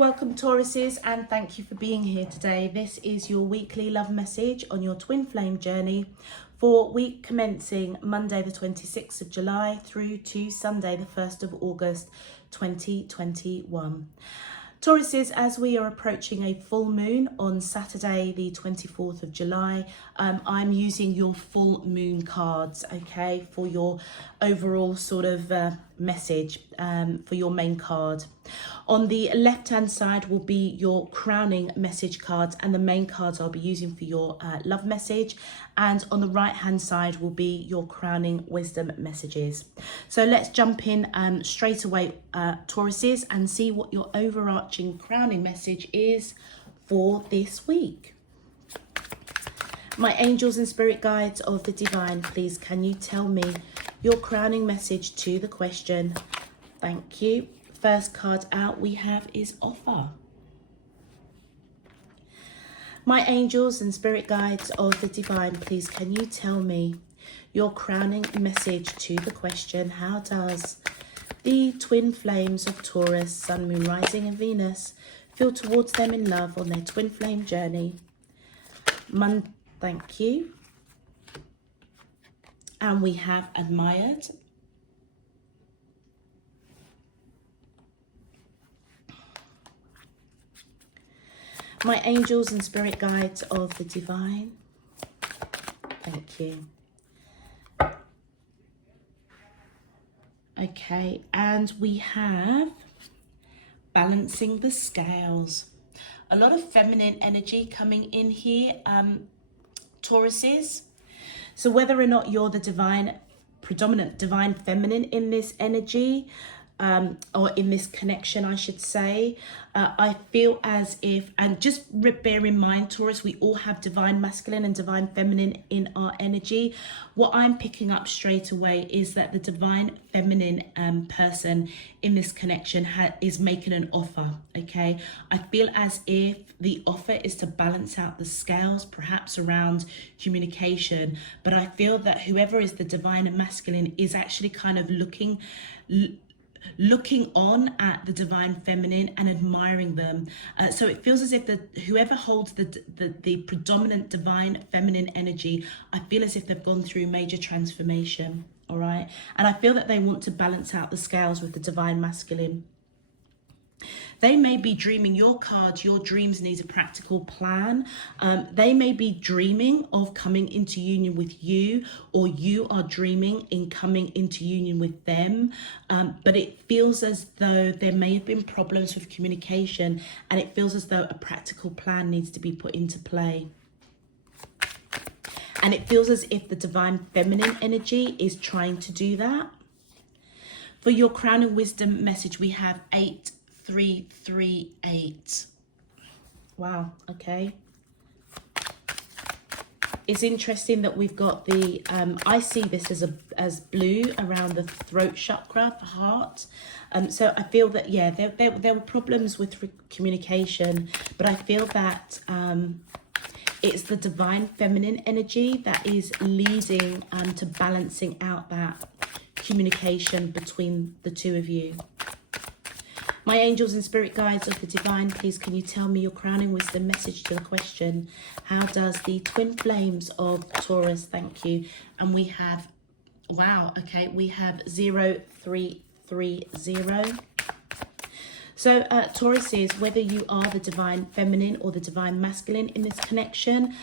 Welcome Tauruses, and thank you for being here today. This is your weekly love message on your twin flame journey for week commencing Monday the 26th of July through to Sunday the 1st of August 2021. Tauruses, as we are approaching a full moon on Saturday the 24th of July, I'm using your full moon cards, okay, for your overall sort of message for your main card. On the left hand side will be your crowning message cards, and the main cards I'll be using for your love message, and on the right hand side will be your crowning wisdom messages. So let's jump in straight away, Tauruses, and see what your overarching crowning message is for this week. My angels and spirit guides of the divine, please can you tell me your crowning message to the question? Thank you. First card out we have is offer. My angels and spirit guides of the divine, please can you tell me your crowning message to the question? How does the twin flames of Taurus, Sun, Moon, Rising and Venus feel towards them in love on their twin flame journey? Thank you. And we have admired. My angels and spirit guides of the divine. Thank you. Okay, and we have balancing the scales. A lot of feminine energy coming in here, Tauruses. So whether or not you're the divine, predominant divine feminine in this energy, or in this connection, I should say, I feel as if, and just bear in mind, Taurus, we all have divine masculine and divine feminine in our energy. What I'm picking up straight away is that the divine feminine person in this connection is making an offer, okay? I feel as if the offer is to balance out the scales, perhaps around communication, but I feel that whoever is the divine and masculine is actually kind of looking on at the divine feminine and admiring them. So it feels as if whoever holds the predominant divine feminine energy, I feel as if they've gone through major transformation, all right? And I feel that they want to balance out the scales with the divine masculine. They may be dreaming, your card, your dreams need a practical plan. They may be dreaming of coming into union with you, or you are dreaming in coming into union with them. But it feels as though there may have been problems with communication, and it feels as though a practical plan needs to be put into play. And it feels as if the divine feminine energy is trying to do that. For your crowning wisdom message, we have 8-3-3-8. Wow, okay. It's interesting that we've got the I see this as blue around the throat chakra, the heart. So I feel that, yeah, there were problems with communication, but I feel that it's the divine feminine energy that is leading to balancing out that communication between the two of you. My angels and spirit guides of the divine, please can you tell me your crowning wisdom message to the question? How does the twin flames of Taurus, thank you. And we have, wow, okay, we have 0-3-3-0. So Tauruses, whether you are the divine feminine or the divine masculine in this connection,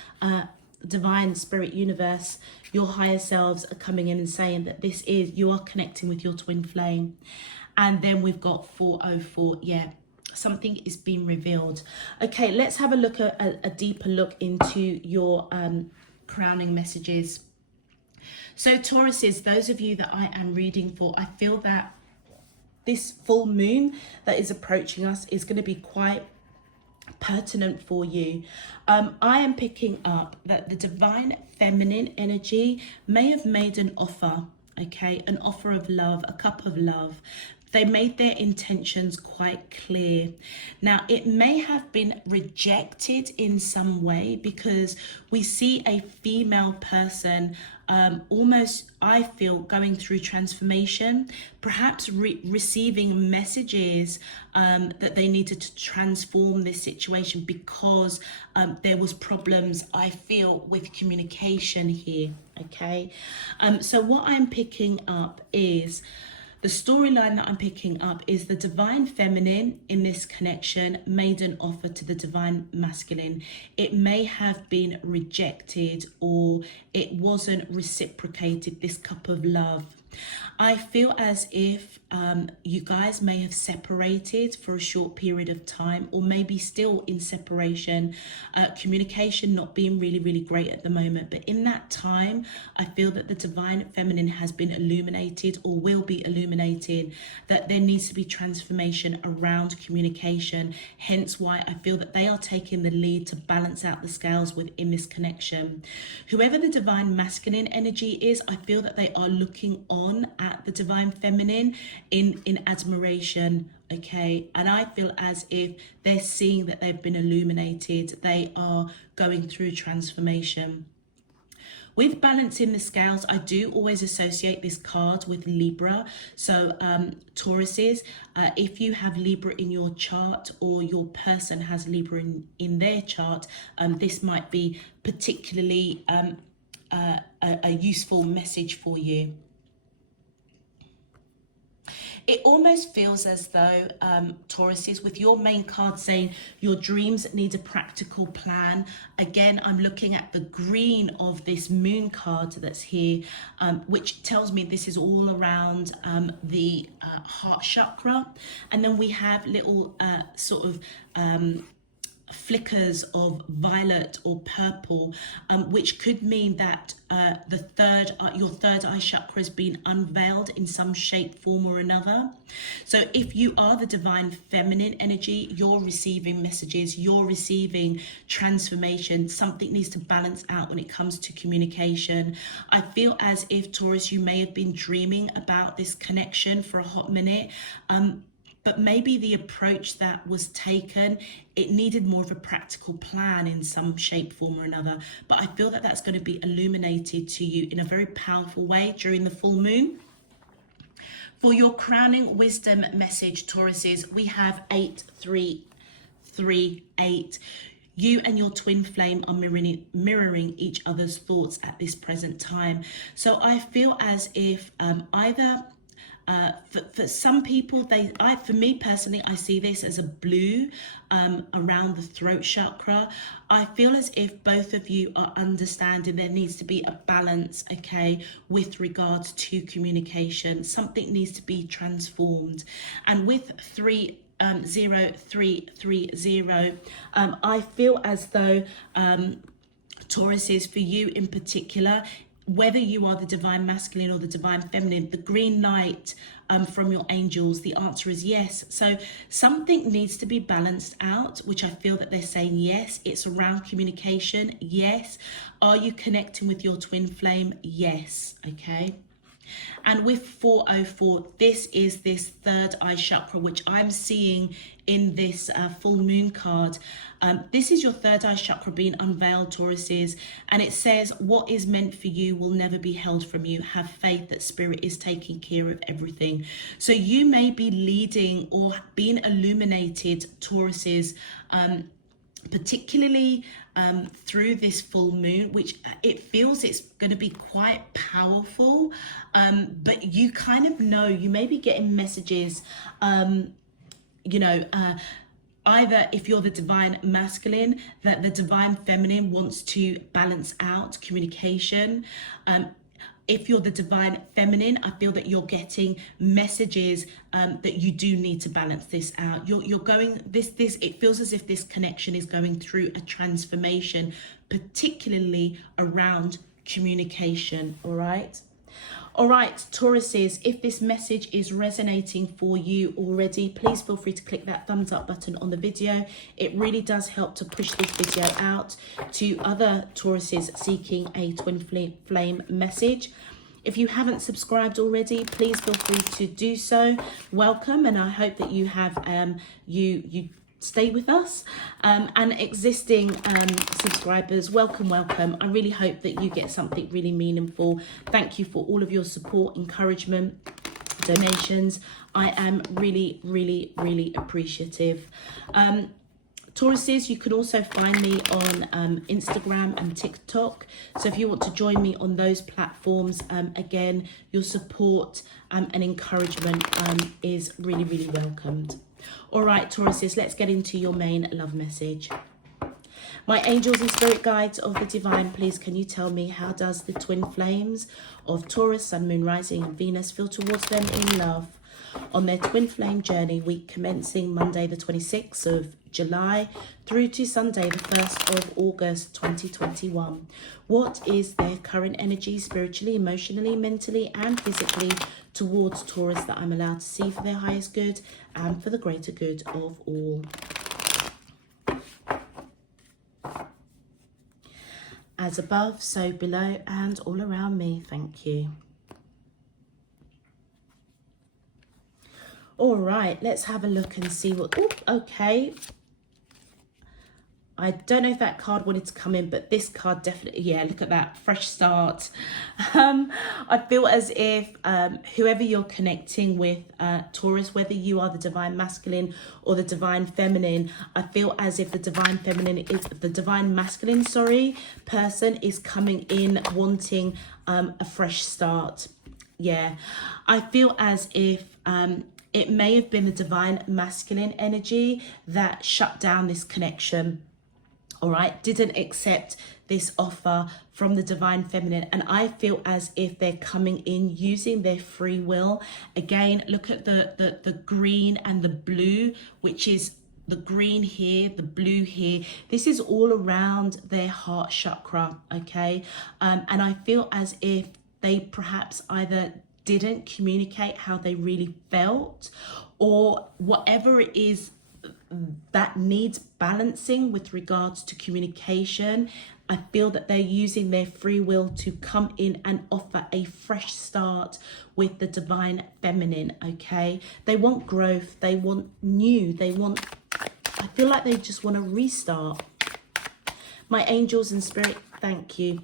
divine spirit universe, your higher selves are coming in and saying that you are connecting with your twin flame. And then we've got 404, yeah, something is being revealed. Okay, let's have a look at a deeper look into your crowning messages. So Tauruses, those of you that I am reading for, I feel that this full moon that is approaching us is going to be quite pertinent for you. I am picking up that the divine feminine energy may have made an offer, okay, an offer of love, a cup of love, they made their intentions quite clear. Now, it may have been rejected in some way because we see a female person almost, I feel, going through transformation, perhaps receiving messages that they needed to transform this situation because there was problems, I feel, with communication here, okay? So what I'm picking up is, the storyline that I'm picking up is the divine feminine in this connection made an offer to the divine masculine. It may have been rejected or it wasn't reciprocated, this cup of love. I feel as if you guys may have separated for a short period of time, or maybe still in separation, communication not being really great at the moment. But in that time, I feel that the divine feminine has been illuminated or will be illuminated, that there needs to be transformation around communication. Hence why I feel that they are taking the lead to balance out the scales within this connection. Whoever the divine masculine energy is, I feel that they are looking on at the divine feminine in admiration, okay? And I feel as if they're seeing that they've been illuminated, they are going through transformation. With balancing the scales, I do always associate this card with Libra. So Tauruses, if you have Libra in your chart or your person has Libra in their chart, this might be particularly a useful message for you. It almost feels as though, Tauruses, with your main card saying your dreams need a practical plan. Again, I'm looking at the green of this moon card that's here, which tells me this is all around the heart chakra. And then we have little sort of flickers of violet or purple, which could mean that your third eye chakra has been unveiled in some shape, form or another. So if you are the divine feminine energy, you're receiving messages, you're receiving transformation. Something needs to balance out when it comes to communication. I feel as if, Taurus, you may have been dreaming about this connection for a hot minute, but maybe the approach that was taken, it needed more of a practical plan in some shape, form or another. But I feel that that's going to be illuminated to you in a very powerful way during the full moon. For your crowning wisdom message, Tauruses, we have 8338. You and your twin flame are mirroring each other's thoughts at this present time. So I feel as if either... for some people, for me personally, I see this as a blue around the throat chakra. I feel as if both of you are understanding there needs to be a balance, okay, with regards to communication. Something needs to be transformed. And with 0330, I feel as though Tauruses, for you in particular, whether you are the divine masculine or the divine feminine, the green light from your angels, the answer is yes. So something needs to be balanced out, which I feel that they're saying yes. It's around communication, yes. Are you connecting with your twin flame? Yes, okay. And with 404, this is this third eye chakra, which I'm seeing in this full moon card. This is your third eye chakra being unveiled, Tauruses, and it says what is meant for you will never be held from you. Have faith that spirit is taking care of everything. So you may be leading or being illuminated, Tauruses, particularly through this full moon, which it feels it's going to be quite powerful, but you kind of know, you may be getting messages, either if you're the divine masculine, that the divine feminine wants to balance out communication. If you're the divine feminine, I feel that you're getting messages that you do need to balance this out. You're going, it feels as if this connection is going through a transformation, particularly around communication, all right? All right, Tauruses, if this message is resonating for you already, please feel free to click that thumbs up button on the video. It really does help to push this video out to other Tauruses seeking a twin flame message. If you haven't subscribed already, please feel free to do so. Welcome, and I hope that you have you stay with us. And existing subscribers, welcome. I really hope that you get something really meaningful. Thank you for all of your support, encouragement, donations. I am really, really, really appreciative. Tauruses, you can also find me on Instagram and TikTok. So if you want to join me on those platforms, again, your support and encouragement is really, really welcomed. All right, Tauruses, let's get into your main love message. My angels and spirit guides of the divine, please can you tell me, how does the twin flames of Taurus, Sun, Moon, Rising and Venus feel towards them in love on their twin flame journey, week commencing Monday the 26th of July through to Sunday the 1st of August 2021? What is their current energy spiritually, emotionally, mentally and physically towards Taurus that I'm allowed to see for their highest good and for the greater good of all? As above, so below and all around me. Thank you. All right, let's have a look and see what... Oh, okay. I don't know if that card wanted to come in, but this card definitely, yeah, look at that, fresh start. I feel as if whoever you're connecting with, Taurus, whether you are the divine masculine or the divine feminine, I feel as if the divine feminine is the divine masculine, person is coming in wanting a fresh start. Yeah, I feel as if it may have been the divine masculine energy that shut down this connection. All right, didn't accept this offer from the divine feminine, and I feel as if they're coming in using their free will. Again, look at the green and the blue, which is the green here, the blue here. This is all around their heart chakra, okay? And I feel as if they perhaps either didn't communicate how they really felt, or whatever it is that needs balancing with regards to communication. I feel that they're using their free will to come in and offer a fresh start with the divine feminine, okay? They want growth, they want new, I feel like they just want to restart. My angels and spirit, thank you.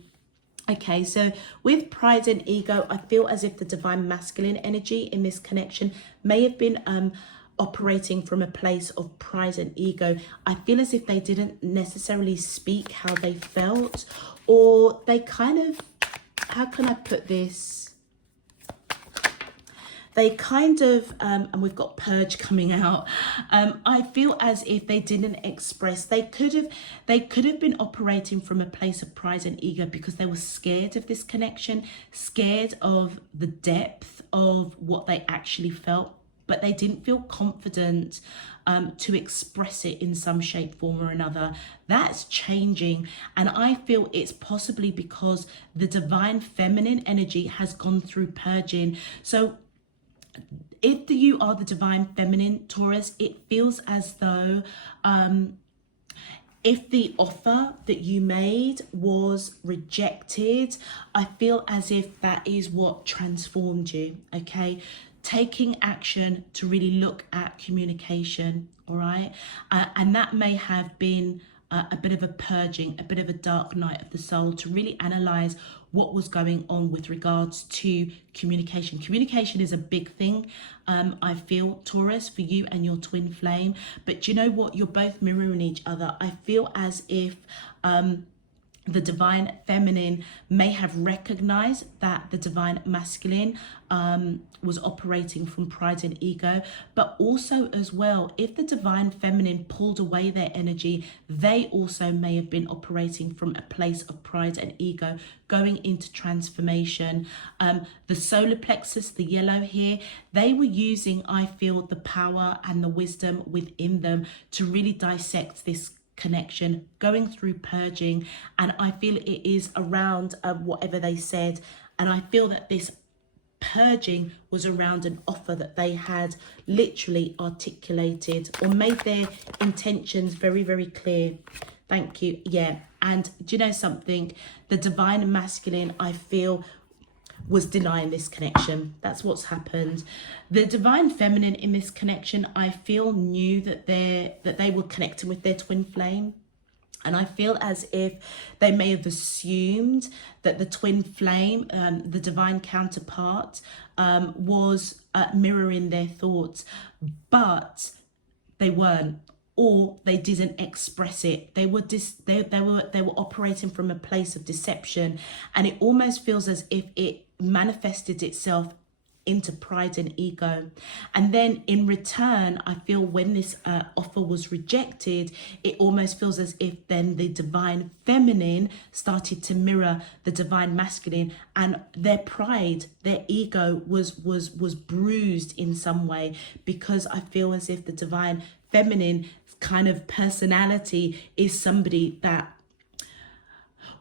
Okay, so with pride and ego, I feel as if the divine masculine energy in this connection may have been operating from a place of pride and ego. I feel as if they didn't necessarily speak how they felt, or they kind of, how can I put this? They kind of, and we've got purge coming out. I feel as if they didn't express, they could have been operating from a place of pride and ego because they were scared of this connection, scared of the depth of what they actually felt, but they didn't feel confident to express it in some shape, form or another. That's changing, and I feel it's possibly because the divine feminine energy has gone through purging. So if you are the divine feminine, Taurus, it feels as though if the offer that you made was rejected, I feel as if that is what transformed you, okay? Taking action to really look at communication, all right? And that may have been a bit of a purging, a bit of a dark night of the soul to really analyze what was going on with regards to communication. Communication is a big thing, I feel, Taurus, for you and your twin flame. But you know what? You're both mirroring each other. I feel as if the divine feminine may have recognized that the divine masculine was operating from pride and ego, but also as well, if the divine feminine pulled away their energy, they also may have been operating from a place of pride and ego, going into transformation. The solar plexus, the yellow here, they were using, I feel, the power and the wisdom within them to really dissect this connection, going through purging. And I feel it is around whatever they said, and I feel that this purging was around an offer that they had literally articulated or made their intentions very, very clear. Thank you. Yeah. And do you know something? The divine masculine, I feel, was denying this connection. That's what's happened. The divine feminine in this connection, I feel, knew that they were connecting with their twin flame. And I feel as if they may have assumed that the twin flame, the divine counterpart, was mirroring their thoughts, but they weren't, or they didn't express it. They were operating from a place of deception, and it almost feels as if it manifested itself into pride and ego. And then in return, I feel when this offer was rejected, it almost feels as if then the divine feminine started to mirror the divine masculine, and their pride, their ego was bruised in some way, because I feel as if the divine feminine kind of personality is somebody that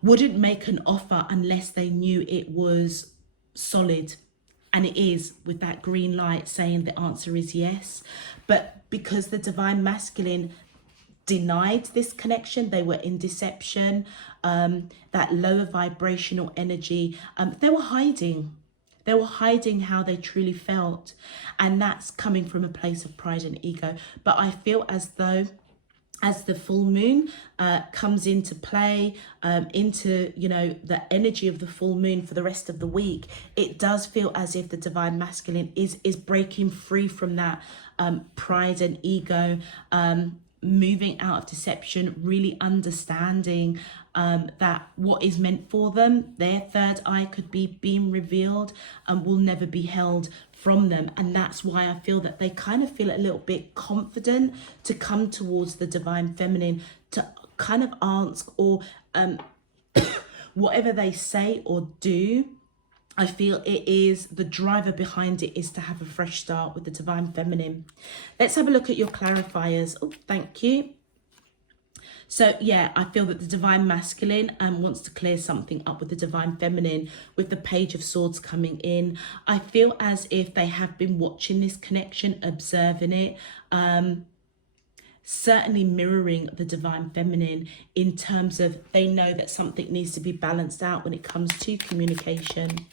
wouldn't make an offer unless they knew it was solid. And it is, with that green light saying the answer is yes. But because the divine masculine denied this connection, they were in deception, that lower vibrational energy, they were hiding. They were hiding how they truly felt. And that's coming from a place of pride and ego. But I feel as though as the full moon comes into play, into, you know, the energy of the full moon for the rest of the week, it does feel as if the divine masculine is breaking free from that pride and ego, moving out of deception, really understanding that what is meant for them, their third eye could be being revealed and will never be held from them. And that's why I feel that they kind of feel a little bit confident to come towards the divine feminine, to kind of ask, or whatever they say or do, I feel it is the driver behind it is to have a fresh start with the divine feminine. Let's have a look at your clarifiers. Oh, thank you. So yeah, I feel that the divine masculine wants to clear something up with the divine feminine, with the Page of Swords coming in. I feel as if they have been watching this connection, observing it, certainly mirroring the divine feminine in terms of they know that something needs to be balanced out when it comes to communication.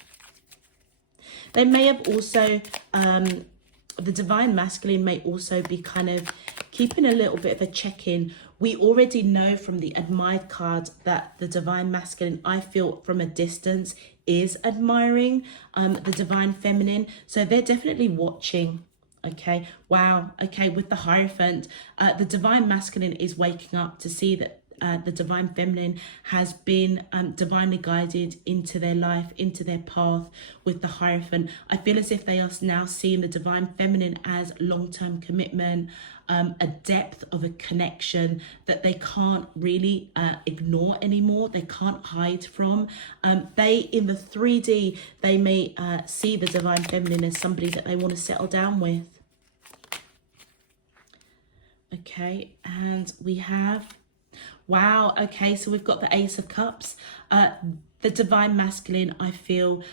They may have also, the divine masculine may also be kind of keeping a little bit of a check-in. We already know from the admired card that the divine masculine, I feel from a distance, is admiring the divine feminine. So they're definitely watching. Okay, wow. Okay, with the Hierophant, the divine masculine is waking up to see that the divine feminine has been divinely guided into their life, into their path with the Hierophant. I feel as if they are now seeing the divine feminine as long-term commitment, a depth of a connection that they can't really ignore anymore. They can't hide from. They, in the 3D, they may see the divine feminine as somebody that they want to settle down with. Okay, and we have, wow, okay, so we've got the Ace of Cups. The divine masculine, I feel,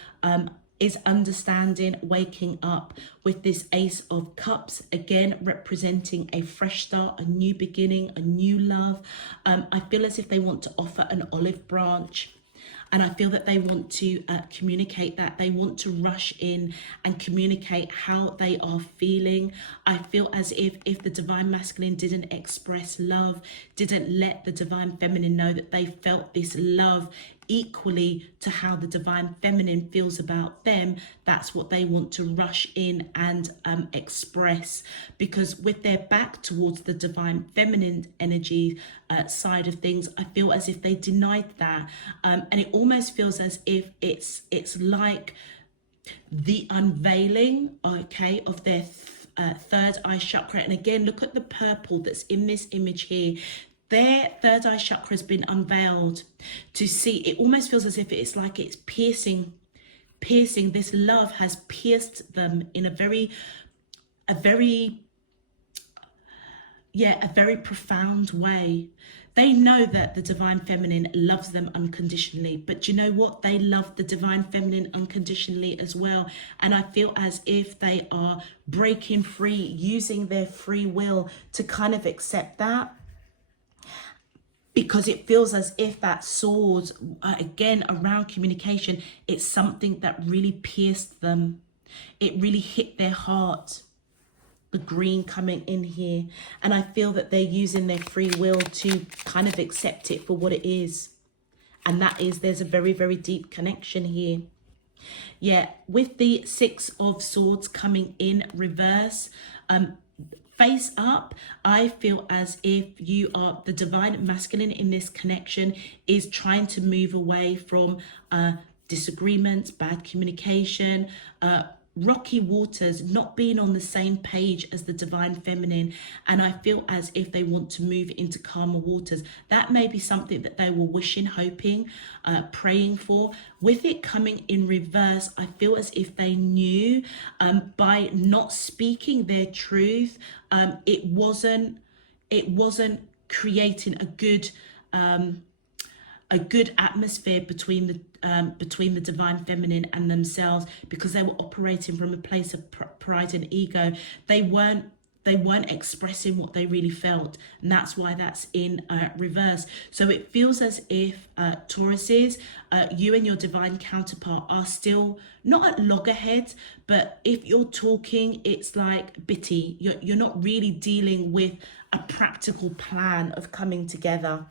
is understanding, waking up with this Ace of Cups, again, representing a fresh start, a new beginning, a new love. I feel as if they want to offer an olive branch. And I feel that they want to communicate that. They want to rush in and communicate how they are feeling. I feel as if the divine masculine didn't express love, didn't let the divine feminine know that they felt this love equally to how the divine feminine feels about them, that's what they want to rush in and express. Because with their back towards the divine feminine energy side of things, I feel as if they denied that, and it almost feels as if it's like the unveiling, okay, of their third eye chakra. And again, look at the purple that's in this image here. Their third eye chakra has been unveiled to see. It almost feels as if it's like it's piercing. This love has pierced them in a very profound way. They know that the divine feminine loves them unconditionally, but you know what? They love the divine feminine unconditionally as well. And I feel as if they are breaking free, using their free will to kind of accept that. because it feels as if that sword, again, around communication, it's something that really pierced them. It really hit their heart. The green coming in here. And I feel that they're using their free will to kind of accept it for what it is. And that is, there's a very, very deep connection here. Yeah, with the Six of Swords coming in reverse, face up, I feel as if you are, the divine masculine in this connection is trying to move away from disagreements, bad communication, rocky waters, not being on the same page as the divine feminine. And I feel as if they want to move into calmer waters. That may be something that they were wishing, hoping, praying for. With it coming in reverse, I feel as if they knew by not speaking their truth, it wasn't creating a good atmosphere between the divine feminine and themselves, because they were operating from a place of pride and ego. They weren't expressing what they really felt, and that's why that's in reverse. So it feels as if Tauruses, you and your divine counterpart are still not at loggerheads, but if you're talking, it's like bitty. You're not really dealing with a practical plan of coming together.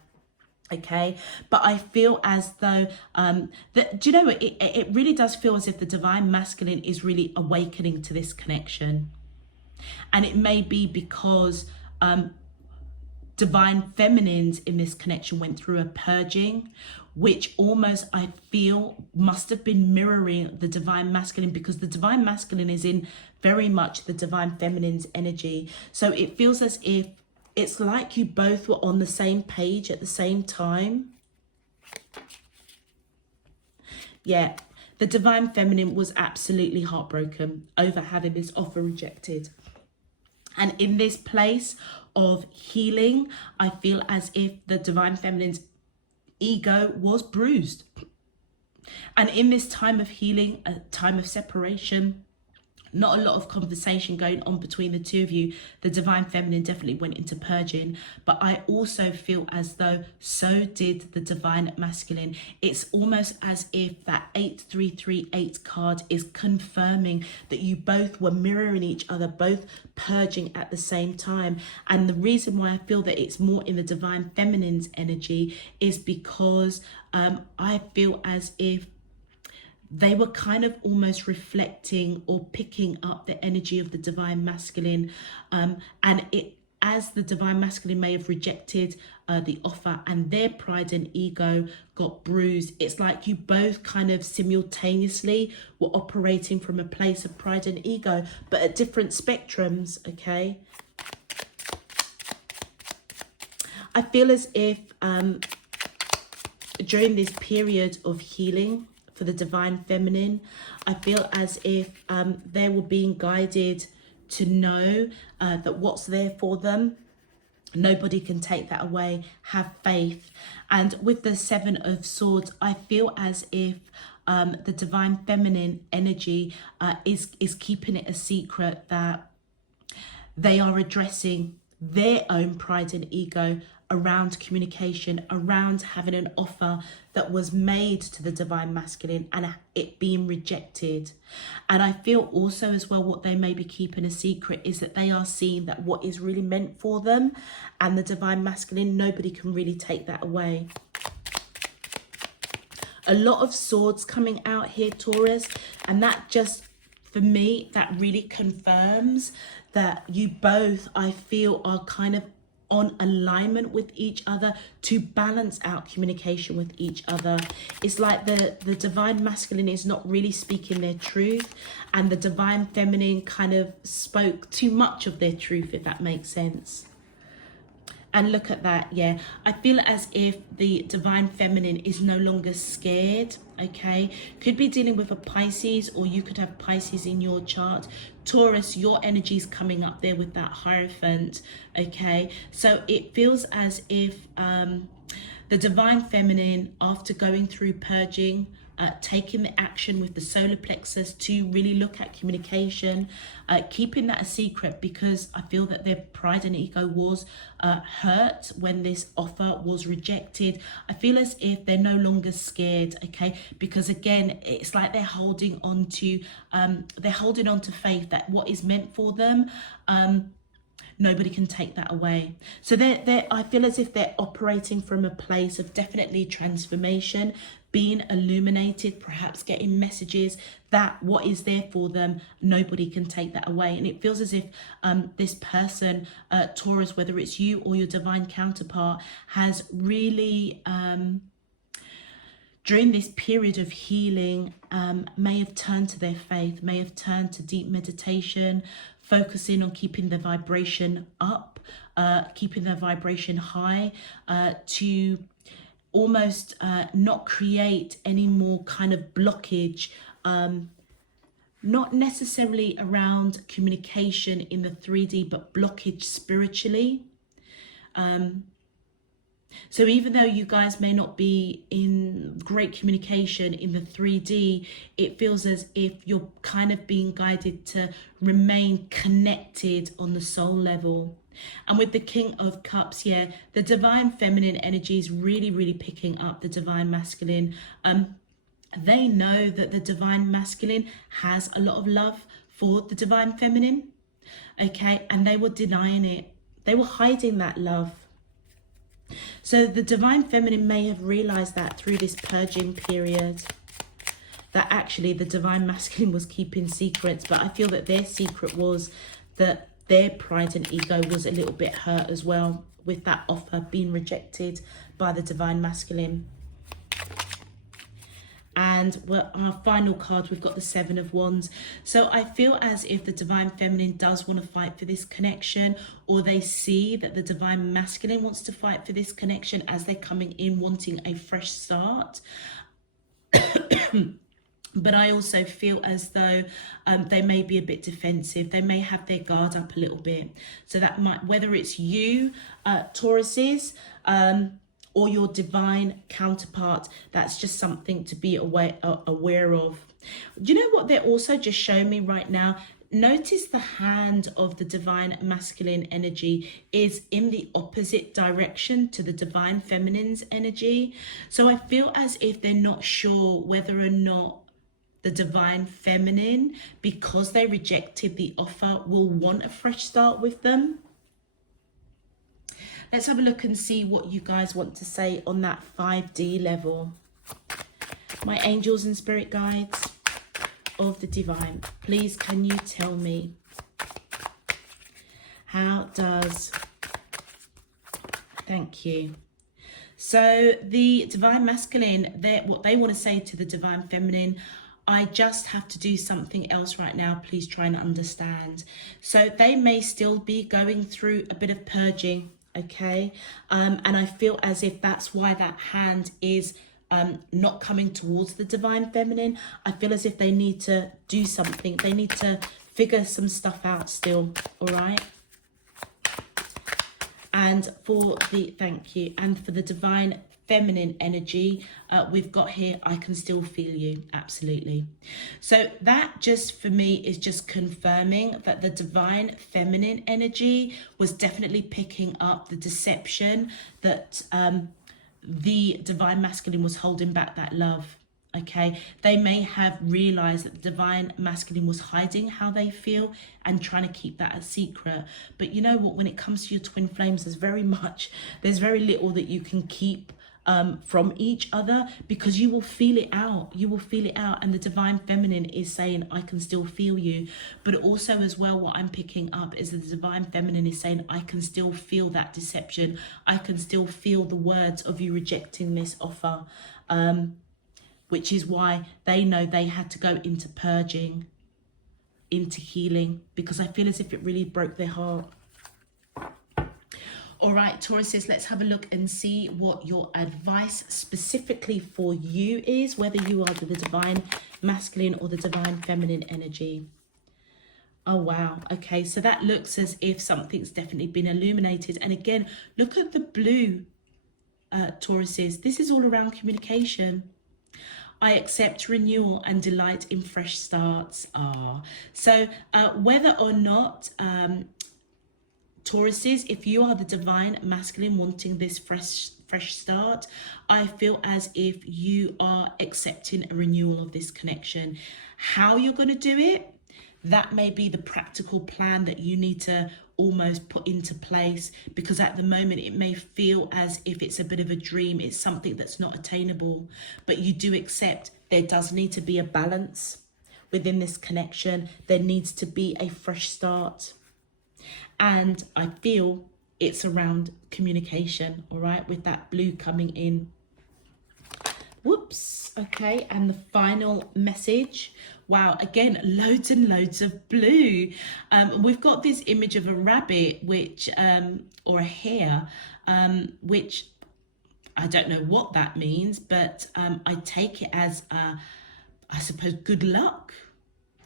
Okay, but I feel as though that, do you know what, it really does feel as if the divine masculine is really awakening to this connection. And it may be because divine feminines in this connection went through a purging, which almost I feel must have been mirroring the divine masculine, because the divine masculine is in very much the divine feminine's energy. So it feels as if it's like you both were on the same page at the same time. Yeah, the divine feminine was absolutely heartbroken over having this offer rejected. And in this place of healing, I feel as if the divine feminine's ego was bruised. And in this time of healing, a time of separation, not a lot of conversation going on between the two of you. The divine feminine definitely went into purging, but I also feel as though so did the divine masculine. It's almost as if that 8338 card is confirming that you both were mirroring each other, both purging at the same time. And the reason why I feel that it's more in the divine feminine's energy is because I feel as if they were kind of almost reflecting or picking up the energy of the divine masculine, and it, as the divine masculine may have rejected the offer and their pride and ego got bruised, it's like you both kind of simultaneously were operating from a place of pride and ego, but at different spectrums. Okay, I feel as if during this period of healing for the divine feminine, I feel as if they were being guided to know that what's there for them, nobody can take that away. Have faith. And with the Seven of Swords, I feel as if the divine feminine energy is keeping it a secret that they are addressing their own pride and ego around communication, around having an offer that was made to the divine masculine and it being rejected. And I feel also as well what they may be keeping a secret is that they are seeing that what is really meant for them and the divine masculine, nobody can really take that away. A lot of swords coming out here, Taurus, and that just, for me, that really confirms that you both, I feel, are kind of on alignment with each other to balance out communication with each other. It's like the divine masculine is not really speaking their truth, and the divine feminine kind of spoke too much of their truth, if that makes sense. And look at that, yeah. I feel as if the divine feminine is no longer scared, okay? Could be dealing with a Pisces, or you could have Pisces in your chart. Taurus, your energy is coming up there with that Hierophant, okay? So it feels as if the divine feminine, after going through purging, taking the action with the solar plexus to really look at communication, keeping that a secret, because I feel that their pride and ego was hurt when this offer was rejected. I feel as if they're no longer scared, okay? Because again, it's like they're holding on to faith that what is meant for them, nobody can take that away. So I feel as if they're operating from a place of definitely transformation, being illuminated, perhaps getting messages that what is there for them, nobody can take that away. And it feels as if this person, Taurus, whether it's you or your divine counterpart, has really, during this period of healing, may have turned to their faith, may have turned to deep meditation, focusing on keeping the vibration up, keeping their vibration high, to almost not create any more kind of blockage, not necessarily around communication in the 3D, but blockage spiritually. So even though you guys may not be in great communication in the 3D, it feels as if you're kind of being guided to remain connected on the soul level. And with the King of Cups, yeah, the divine feminine energy is really, really picking up the divine masculine. They know that the divine masculine has a lot of love for the divine feminine, okay? And they were denying it. They were hiding that love. So the divine feminine may have realized that through this purging period, that actually the divine masculine was keeping secrets. But I feel that their secret was that their pride and ego was a little bit hurt as well, with that offer being rejected by the divine masculine. And our final card, we've got the Seven of Wands. So I feel as if the divine feminine does want to fight for this connection, or they see that the divine masculine wants to fight for this connection as they're coming in wanting a fresh start. But I also feel as though they may be a bit defensive. They may have their guard up a little bit. So that might, whether it's you, Tauruses, or your divine counterpart, that's just something to be aware of. Do you know what they're also just showing me right now? Notice the hand of the divine masculine energy is in the opposite direction to the divine feminine's energy. So I feel as if they're not sure whether or not the divine feminine, because they rejected the offer, will want a fresh start with them. Let's have a look and see what you guys want to say on that 5D level. My angels and spirit guides of the divine, please can you tell me, how does, thank you. So the divine masculine, what they want to say to the divine feminine, I just have to do something else right now, please try and understand. So they may still be going through a bit of purging, okay? And I feel as if that's why that hand is not coming towards the divine feminine. I feel as if they need to do something. They need to figure some stuff out still, all right? And for the, thank you, and for the divine feminine energy, we've got here, I can still feel you, absolutely. So that just for me is just confirming that the divine feminine energy was definitely picking up the deception that the divine masculine was holding back that love, okay? They may have realized that the divine masculine was hiding how they feel and trying to keep that a secret. But you know what, when it comes to your twin flames, there's very little that you can keep from each other, because you will feel it out. You will feel it out. And the divine feminine is saying, I can still feel you. But also as well, what I'm picking up is that the divine feminine is saying, I can still feel that deception. I can still feel the words of you rejecting this offer. Which is why they know they had to go into purging, into healing, because I feel as if it really broke their heart. All right, Tauruses, let's have a look and see what your advice specifically for you is, whether you are the divine masculine or the divine feminine energy. Oh, wow. Okay, so that looks as if something's definitely been illuminated. And again, look at the blue, Tauruses. This is all around communication. I accept renewal and delight in fresh starts. So whether or not Tauruses, if you are the divine masculine wanting this fresh start, I feel as if you are accepting a renewal of this connection. How you're going to do it, that may be the practical plan that you need to almost put into place, because at the moment it may feel as if it's a bit of a dream, it's something that's not attainable, but you do accept there does need to be a balance within this connection. There needs to be a fresh start. And I feel it's around communication, all right, with that blue coming in. Whoops. Okay, and the final message. Wow, again, loads and loads of blue. We've got this image of a rabbit, which or a hare, which I don't know what that means, but I take it as I suppose good luck,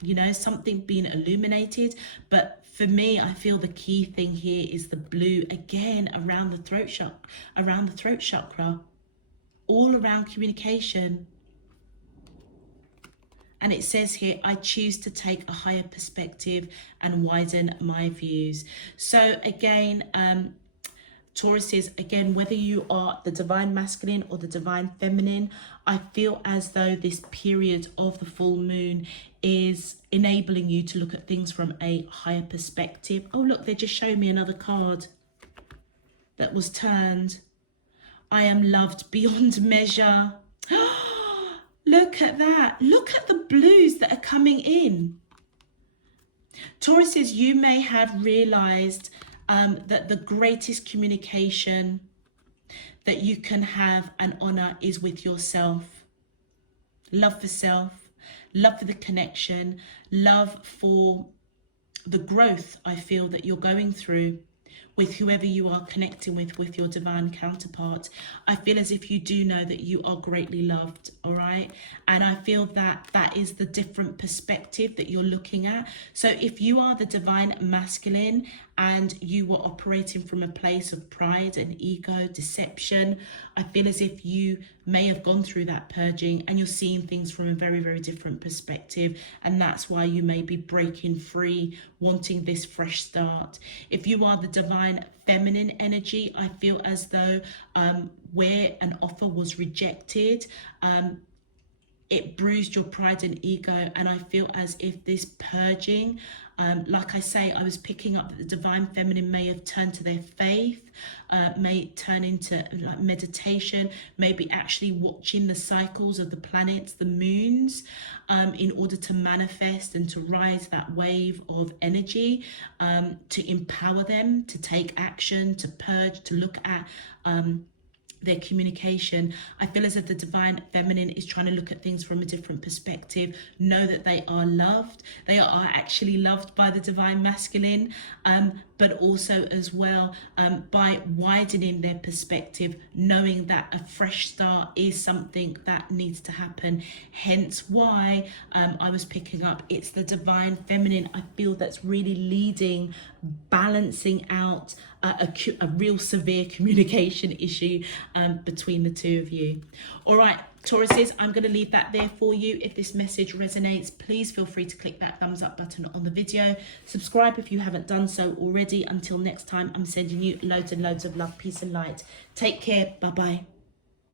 you know, something being illuminated. But for me, I feel the key thing here is the blue again around the throat chakra, all around communication. And it says here, I choose to take a higher perspective and widen my views. So again, Tauruses, again, whether you are the divine masculine or the divine feminine, I feel as though this period of the full moon is enabling you to look at things from a higher perspective. Oh, look, they just showed me another card that was turned. I am loved beyond measure. Look at that. Look at the blues that are coming in. Tauruses, you may have realized that the greatest communication that you can have and honor is with yourself. Love for self, love for the connection, love for the growth I feel that you're going through with whoever you are connecting with your divine counterpart. I feel as if you do know that you are greatly loved, all right? And I feel that that is the different perspective that you're looking at. So if you are the divine masculine and you were operating from a place of pride and ego, deception, I feel as if you may have gone through that purging and you're seeing things from a very, very different perspective. And that's why you may be breaking free, wanting this fresh start. If you are the divine feminine energy, I feel as though where an offer was rejected, it bruised your pride and ego. And I feel as if this purging, like I say, I was picking up that the divine feminine may have turned to their faith, may turn into like meditation, maybe actually watching the cycles of the planets, the moons, in order to manifest and to rise that wave of energy, to empower them, to take action, to purge, to look at their communication. I feel as if the divine feminine is trying to look at things from a different perspective, know that they are loved. They are actually loved by the divine masculine, but also as well by widening their perspective, knowing that a fresh start is something that needs to happen. Hence why I was picking up, it's the divine feminine, I feel, that's really leading, balancing out a real severe communication issue between the two of you. All right, Tauruses, I'm going to leave that there for you. If this message resonates, please feel free to click that thumbs up button on the video. Subscribe if you haven't done so already. Until next time, I'm sending you loads and loads of love, peace and light. Take care. Bye-bye.